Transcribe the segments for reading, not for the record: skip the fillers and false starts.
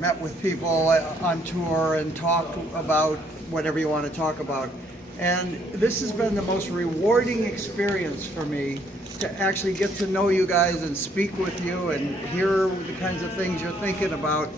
met with people on tour and talked about whatever you want to talk about. And this has been the most rewarding experience for me to actually get to know you guys and speak with you and hear the kinds of things you're thinking about.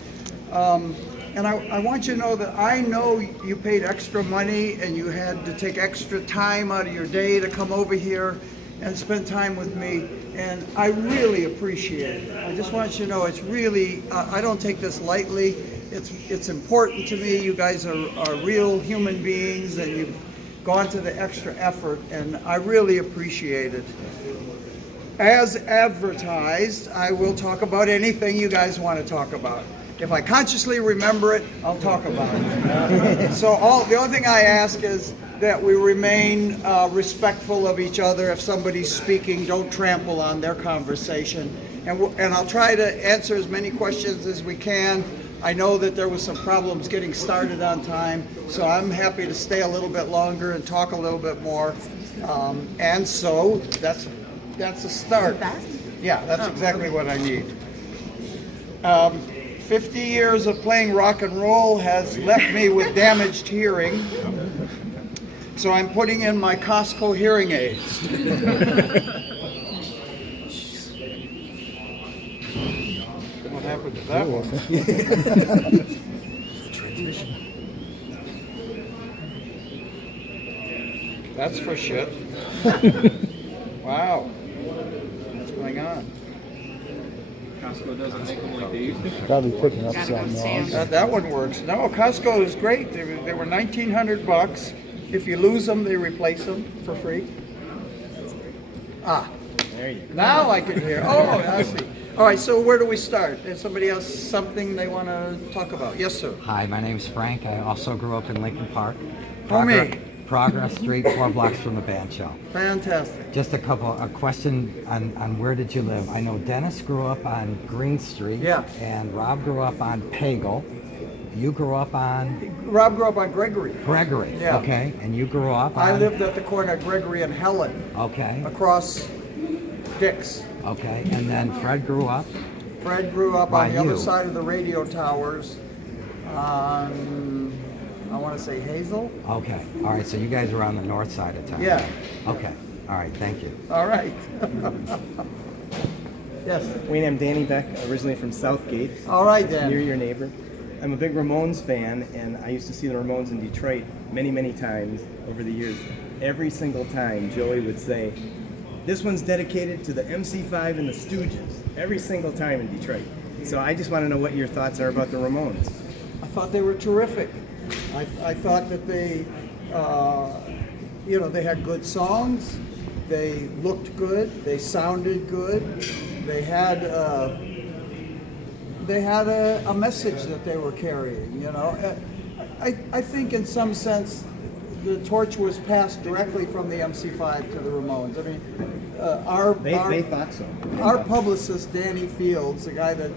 And I want you to know that I know you paid extra money and you had to take extra time out of your day to come over here and spend time with me, and I really appreciate it. I just want you to know it's really, I don't take this lightly. It's important to me. You guys are real human beings and you've gone to the extra effort, and I really appreciate it. As advertised, I will talk about anything you guys want to talk about. If I consciously remember it, I'll talk about it. So the only thing I ask is that we remain respectful of each other. If somebody's speaking, don't trample on their conversation. And I'll try to answer as many questions as we can. I know that there was some problems getting started on time, so I'm happy to stay a little bit longer and talk a little bit more. And so that's a start. Yeah, that's exactly what I need. 50 years of playing rock and roll has left me with damaged hearing, so I'm putting in my Costco hearing aids. What happened to that one? Transmission. That's for shit. Wow. What's going on? Costco doesn't make them like they used to. Probably picking up something else. That one works. No, Costco is great. They were $1,900. If you lose them, they replace them for free. Ah, There you go. now I can hear. Oh, I see. All right, so where do we start? Is somebody else something they want to talk about? Yes, sir. Hi, my name's Frank. I also grew up in Lincoln Park. Homie. Progress Street, 4 blocks from the band shell. Fantastic. Just a question on where did you live? I know Dennis grew up on Green Street. Yeah. And Rob grew up on Pagel. You grew up on Rob grew up on Gregory. Gregory. Yeah. Okay. And you grew up on... I lived at the corner of Gregory and Helen, Okay. across Dick's. Okay. And then Fred grew up? Fred grew up By on the other you. side of the radio towers on, I want to say Hazel. Okay. All right. So you guys were on the north side of town. Yeah. Okay. All right. Thank you. All right. Yes. Wayne, I'm Danny Beck, originally from Southgate, All right, near Dan. your neighbor. I'm a big Ramones fan, and I used to see the Ramones in Detroit many, many times over the years. Every single time, Joey would say, "This one's dedicated to the MC5 and the Stooges." Every single time in Detroit. So I just want to know what your thoughts are about the Ramones. I thought they were terrific. I thought that they, they had good songs. They looked good. They sounded good. They had a message that they were carrying. You know, I think in some sense the torch was passed directly from the MC5 to the Ramones. I mean, They thought so. our publicist, Danny Fields, the guy that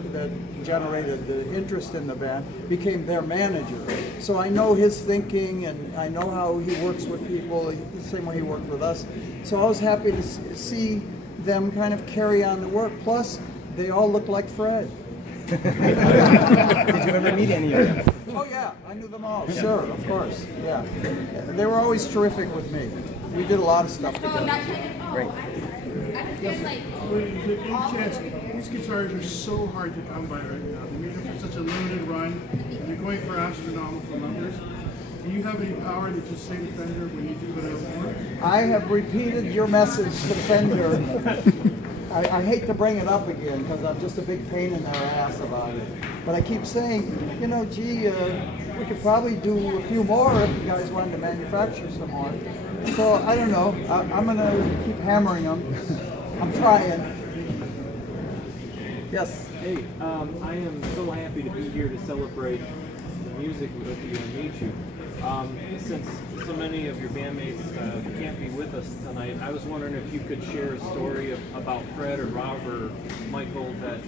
generated the interest in the band, became their manager. So I know his thinking, and I know how he works with people, the same way he worked with us. So I was happy to see them kind of carry on the work. Plus, they all look like Fred. Did you ever meet any of them? Oh yeah, I knew them all. Sure, of course. Yeah, they were always terrific with me. We did a lot of stuff together. Great. There's a big chance these guitars are so hard to come by right now. They're made for such a limited run, and they're going for astronomical numbers. Do you have any power to just say to Fender when you do put out more? I have repeated your message to Fender. I hate to bring it up again because I'm just a big pain in their ass about it. But I keep saying, we could probably do a few more if you guys wanted to manufacture some more. So I don't know. I'm going to keep hammering them. I'm trying. Yes. Hey, I am so happy to be here to celebrate the music with you and meet you. Since so many of your bandmates can't be with us tonight, I was wondering if you could share a story about Fred or Rob or Michael that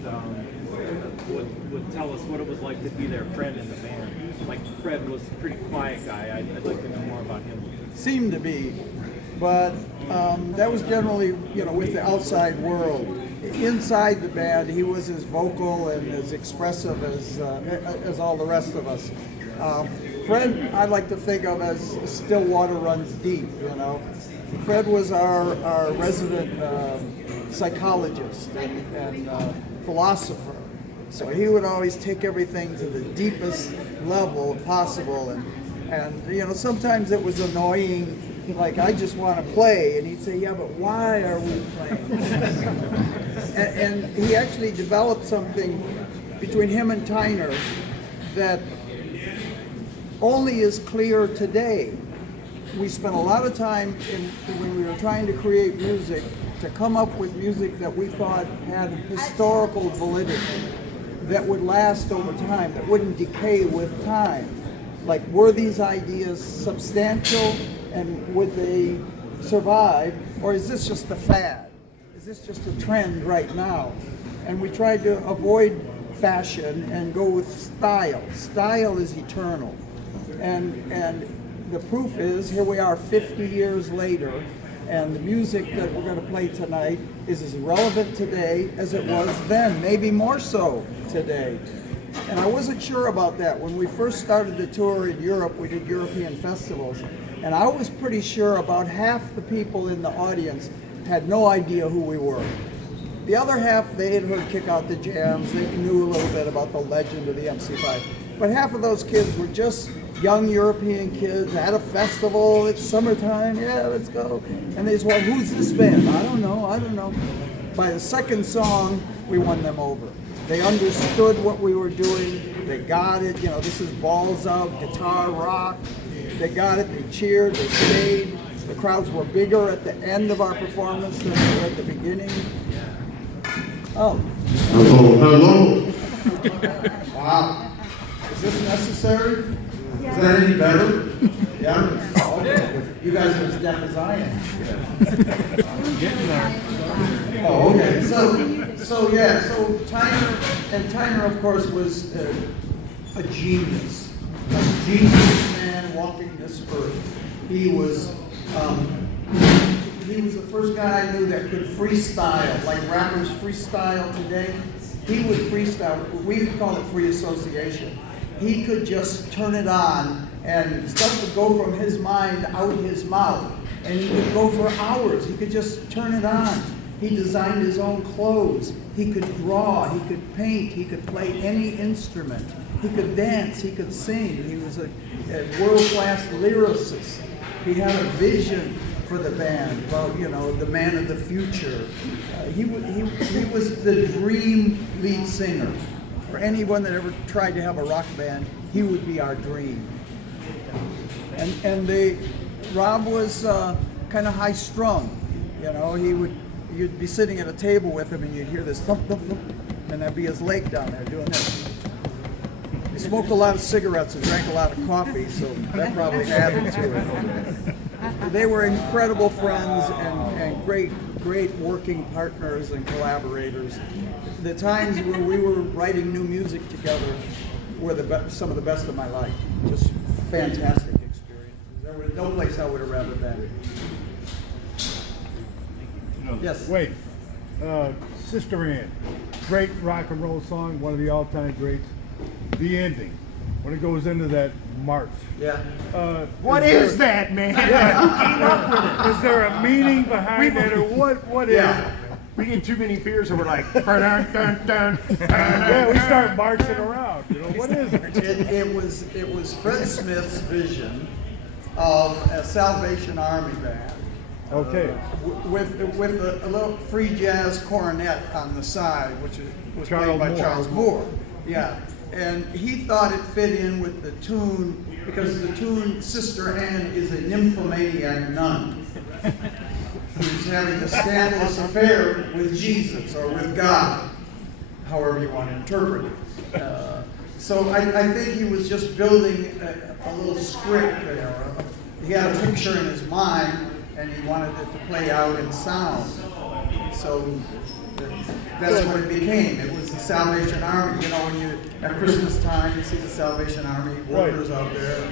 would tell us what it was like to be their friend in the band. Like Fred was a pretty quiet guy. I'd like to know more about him. Seemed to be, but that was generally, with the outside world. inside the band, he was as vocal and as expressive as all the rest of us. Fred, I like to think of as still water runs deep, you know. Fred was our resident psychologist and philosopher. So he would always take everything to the deepest level possible. And you know, sometimes it was annoying, like, I just want to play. And he'd say, yeah, but why are we playing? and he actually developed something between him and Tyner that only is clear today. We spent a lot of time when we were trying to create music to come up with music that we thought had historical validity, that would last over time, that wouldn't decay with time. Like, were these ideas substantial and would they survive, or is this just a fad? Is this just a trend right now? And we tried to avoid fashion and go with style. Style is eternal. And the proof is, here we are 50 years later, and the music that we're going to play tonight is as relevant today as it was then, maybe more so today. And I wasn't sure about that. When we first started the tour in Europe, we did European festivals, and I was pretty sure about half the people in the audience had no idea who we were. The other half, they had heard Kick Out the Jams, they knew a little bit about the legend of the MC5. But half of those kids were just young European kids at a festival, it's summertime, yeah, let's go. And they said, well, who's this band? I don't know. By the second song, we won them over. They understood what we were doing, they got it, you know, this is balls out, guitar rock. They got it, they cheered, they stayed. The crowds were bigger at the end of our performance than they were at the beginning. Oh. Hello. Wow. Is this necessary? Is that any better? Yeah? Okay. You guys are as deaf as I am. Getting there. Oh, okay. So Tyner, of course, was a genius. A genius man walking this earth. He was the first guy I knew that could freestyle, like rappers freestyle today. He would freestyle. We call it free association. He could just turn it on and stuff would go from his mind out his mouth. And he could go for hours. He could just turn it on. He designed his own clothes. He could draw. He could paint. He could play any instrument. He could dance. He could sing. He was a world-class lyricist. He had a vision for the band about, you know, the man of the future. He was the dream lead singer. For anyone that ever tried to have a rock band, he would be our dream. And Rob was kind of high-strung. You know, you'd be sitting at a table with him and you'd hear this thump, thump, thump, and that'd be his leg down there doing this. He smoked a lot of cigarettes and drank a lot of coffee, so that probably added to it. They were incredible friends and great working partners and collaborators. The times where we were writing new music together were some of the best of my life. Just fantastic experiences. There was no place I would have rather been. Yes. Wait, Sister Ann, great rock and roll song, one of the all-time greats. The ending, when it goes into that march. Yeah. What is that, man? Yeah. Is there a meaning behind it, or what is it? We get too many beers and we're like, dun, dun, dun, Yeah, we start marching around. You know, what is it? It was Fred Smith's vision of a Salvation Army band. Okay. With a little free jazz cornet on the side, which was played by Charles Moore. Yeah. And he thought it fit in with the tune, because the tune Sister Ann is a nymphomaniac nun who's having a scandalous affair with Jesus or with God, however you want to interpret it. So I think he was just building a little script there. He had a picture in his mind and he wanted it to play out in sound. So that's what it became. It was the Salvation Army. You know, when you at Christmas time you see the Salvation Army workers out there,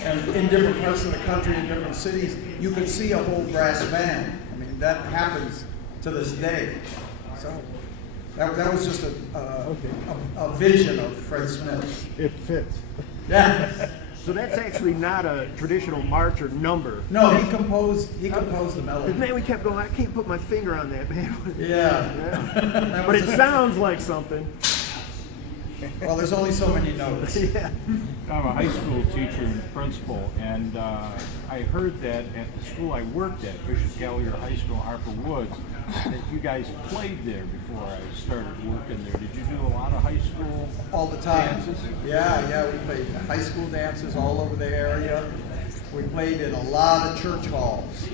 and in different parts of the country, in different cities, you could see a whole brass band. I mean, that happens to this day. So That was just a vision of Fred Smith. It fits. Yeah. So that's actually not a traditional march or number. No, he composed the melody. Man, we kept going, I can't put my finger on that, man. Yeah. Yeah. But it sounds like something. Well, there's only so many notes. Yeah. I'm a high school teacher and principal, and I heard that at the school I worked at, Bishop Gallagher High School, Harper Woods, that you guys played there before I started working there. Did you do a lot of high school All the time. dances? Yeah, we played high school dances all over the area. We played in a lot of church halls.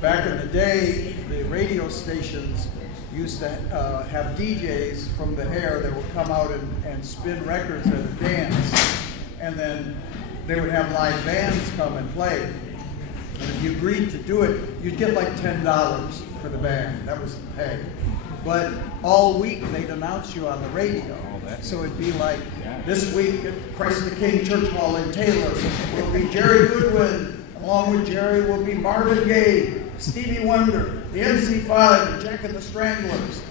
Back in the day, the radio stations used to have DJs from the air that would come out and spin records at a dance. And then they would have live bands come and play. And if you agreed to do it, you'd get like $10 for the band. That was the pay. But all week they'd announce you on the radio. So it'd be like, this week at Christ the King Church Hall in Taylor will be Jerry Goodwin. Along with Jerry will be Marvin Gaye, Stevie Wonder, the MC5, and Jack and the Stranglers.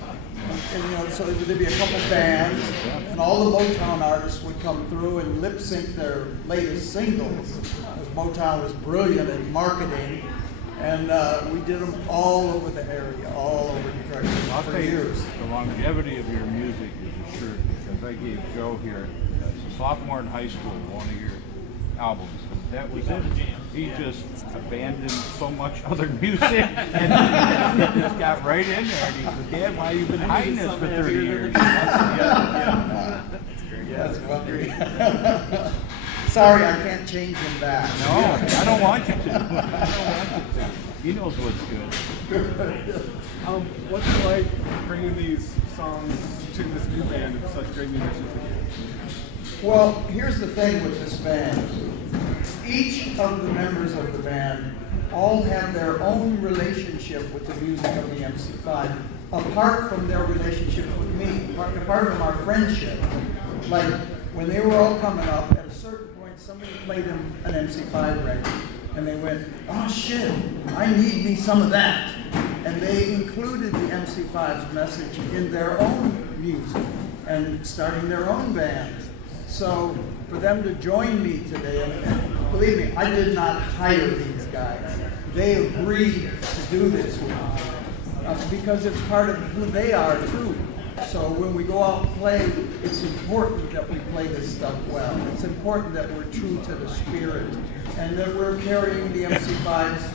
And so there'd be a couple bands, and all the Motown artists would come through and lip sync their latest singles. Because Motown was brilliant at marketing, and we did them all over the area, all over Detroit I'll for tell you, years. the longevity of your music is assured because I gave Joe here, as a sophomore in high school, one of your albums. And that was it. He just abandoned so much other music and he just got right in there. And he said, Dad, why you been hiding this for 30 years? That's funny. Sorry, I can't change him back. No, I don't want you to. I don't want you to. He knows what's good. What's it like bringing these songs to this new band of such great musicians? Well, here's the thing with this band. Each of the members of the band all have their own relationship with the music of the MC5, apart from their relationship with me, apart from our friendship. Like, when they were all coming up, at a certain point, somebody played them an MC5 record, and they went, oh shit, I need me some of that. And they included the MC5's message in their own music, and starting their own bands. So for them to join me today, and believe me, I did not hire these guys. They agreed to do this with me because it's part of who they are too. So when we go out and play, it's important that we play this stuff well. It's important that we're true to the spirit and that we're carrying the MC5's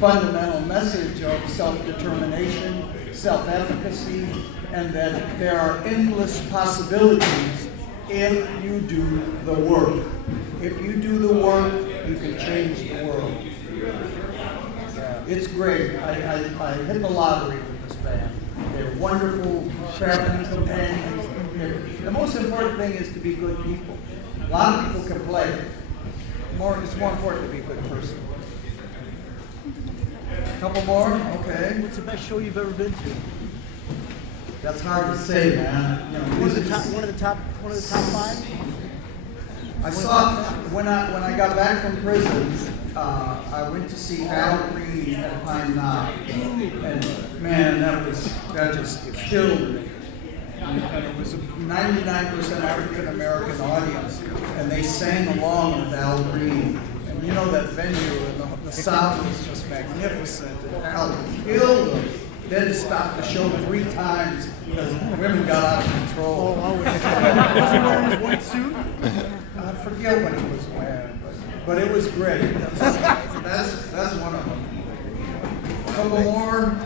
fundamental message of self-determination, self-efficacy, and that there are endless possibilities if you do the work. If you do the work, you can change the world. It's great. I hit the lottery with this band. They're wonderful traveling companions. The most important thing is to be good people. A lot of people can play. It's more important to be a good person. A couple more? Okay. What's the best show you've ever been to? That's hard to say, man. One of the top five? I saw when I got back from prison, I went to see Al Green at Pine Knob, and man, that just killed me. And it was a 99% African American audience, and they sang along with Al Green. And you know that venue, and the sound was just magnificent, and Al killed them. Then he stopped the show 3 times because women got out of control. Was he wearing his white suit? I forget what he was wearing, but it was great. That's one of them. A couple more.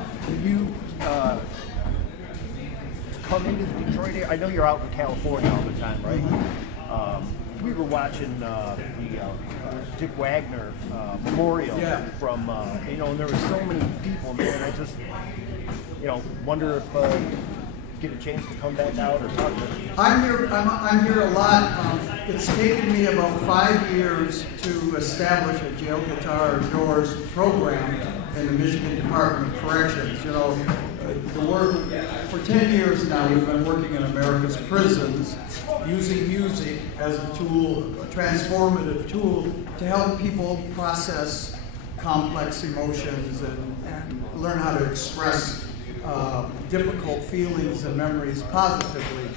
You come into the Detroit area. I know you're out in California all the time, right? We were watching the Dick Wagner memorial from, and there were so many people, man. I just, wonder if get a chance to come back out or something. I'm here a lot. It's taken me about 5 years to establish a jail guitar doors program in the Michigan Department of Corrections. The work for 10 years now, we've been working in America's prisons, using music as a tool, a transformative tool to help people process complex emotions and learn how to express difficult feelings and memories positively.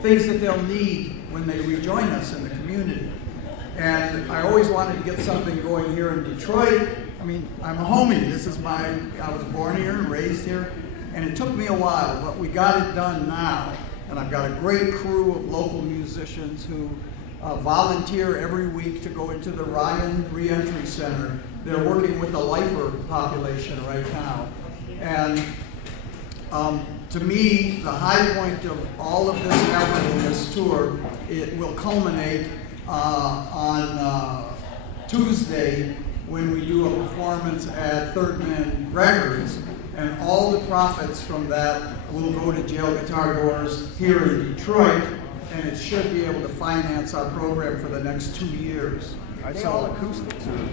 Things that they'll need when they rejoin us in the community. And I always wanted to get something going here in Detroit. I mean, I'm a homie. I was born here and raised here. And it took me a while, but we got it done now. And I've got a great crew of local musicians who volunteer every week to go into the Ryan Reentry Center. They're working with the lifer population right now. And to me, the high point of all of this effort in this tour, it will culminate on Tuesday when we do a performance at Third Man Records, and all the profits from that will go to Jail Guitar Doors here in Detroit, and it should be able to finance our program for the next 2 years. Are they all acoustic too?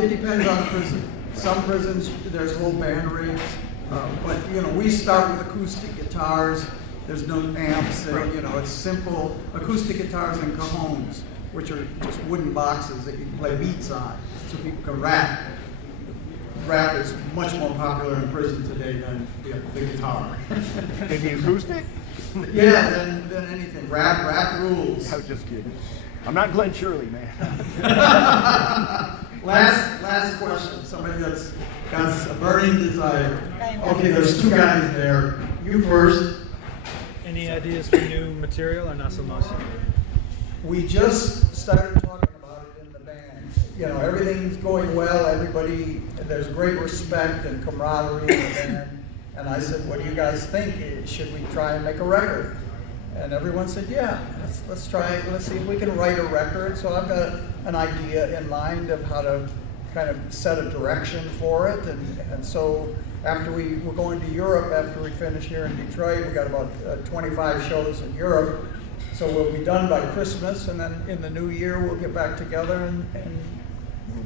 It depends on prison. Some prisons, there's whole band rigs, but we start with acoustic guitars. There's no amps, and it's simple acoustic guitars and cajones, which are just wooden boxes that you can play beats on, so people can rap. Rap is much more popular in prison today than the guitar. Maybe acoustic? Yeah, than anything. Rap rules. I was just kidding. I'm not Glenn Shirley, man. Last question. Somebody that's got a burning desire. Okay, there's two guys there. You first. Any ideas for new material or not so much? We just started talking about it in the band. Everything's going well. Everybody, there's great respect and camaraderie in the band. And I said, what do you guys think? Should we try and make a record? And everyone said, yeah, let's try it. Let's see if we can write a record. So I've got an idea in mind of how to kind of set a direction for it. And so after we're going to Europe, after we finish here in Detroit, we got about 25 shows in Europe. So we'll be done by Christmas, and then in the new year we'll get back together and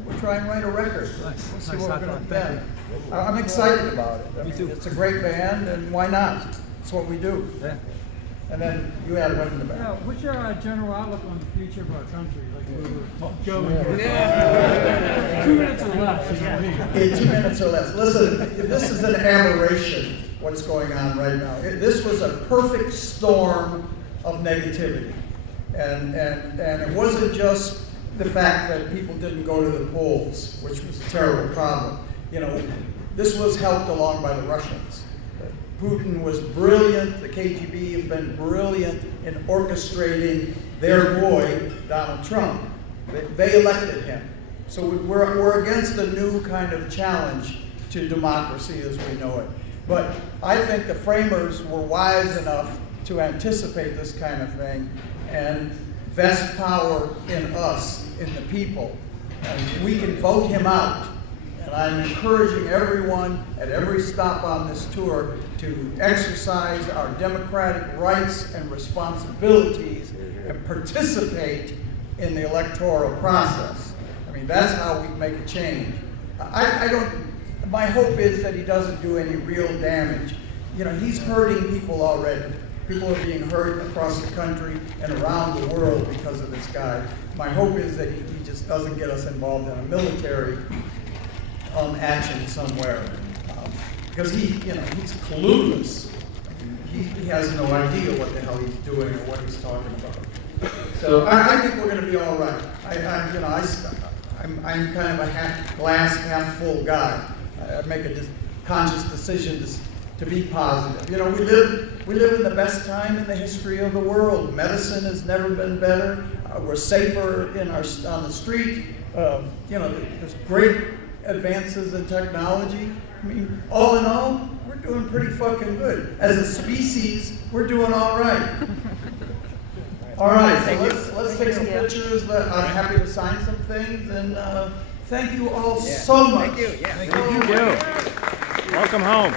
we'll try and write a record. Nice. We'll see Nice. what we're going to do. I'm excited about it. Me too. It's a great band, and why not? It's what we do. Yeah. And then you had one in the back. Yeah, what's your general outlook on the future of our country? Like we were going 2 minutes or less. 2 minutes or less. Listen, this is an aberration, what's going on right now. This was a perfect storm of negativity. And it wasn't just the fact that people didn't go to the polls, which was a terrible problem. This was helped along by the Russians. Putin was brilliant, the KGB have been brilliant in orchestrating their boy, Donald Trump. They elected him. So we're against a new kind of challenge to democracy as we know it. But I think the framers were wise enough to anticipate this kind of thing and vest power in us, in the people. And we can vote him out. And I'm encouraging everyone at every stop on this tour to exercise our democratic rights and responsibilities and participate in the electoral process. I mean, that's how we make a change. My hope is that he doesn't do any real damage. He's hurting people already. People are being hurt across the country and around the world because of this guy. My hope is that he just doesn't get us involved in a military action somewhere, because he's clueless. He has no idea what the hell he's doing or what he's talking about. So I think we're going to be all right. I'm kind of a glass half full guy. I make a conscious decision to be positive. We live in the best time in the history of the world. Medicine has never been better. We're safer on the street. There's great advances in technology. I mean, all in all, we're doing pretty fucking good. As a species, we're doing all right. All right, so let's take some pictures. I'm happy to sign some things, and thank you all so much. Thank you. Welcome home.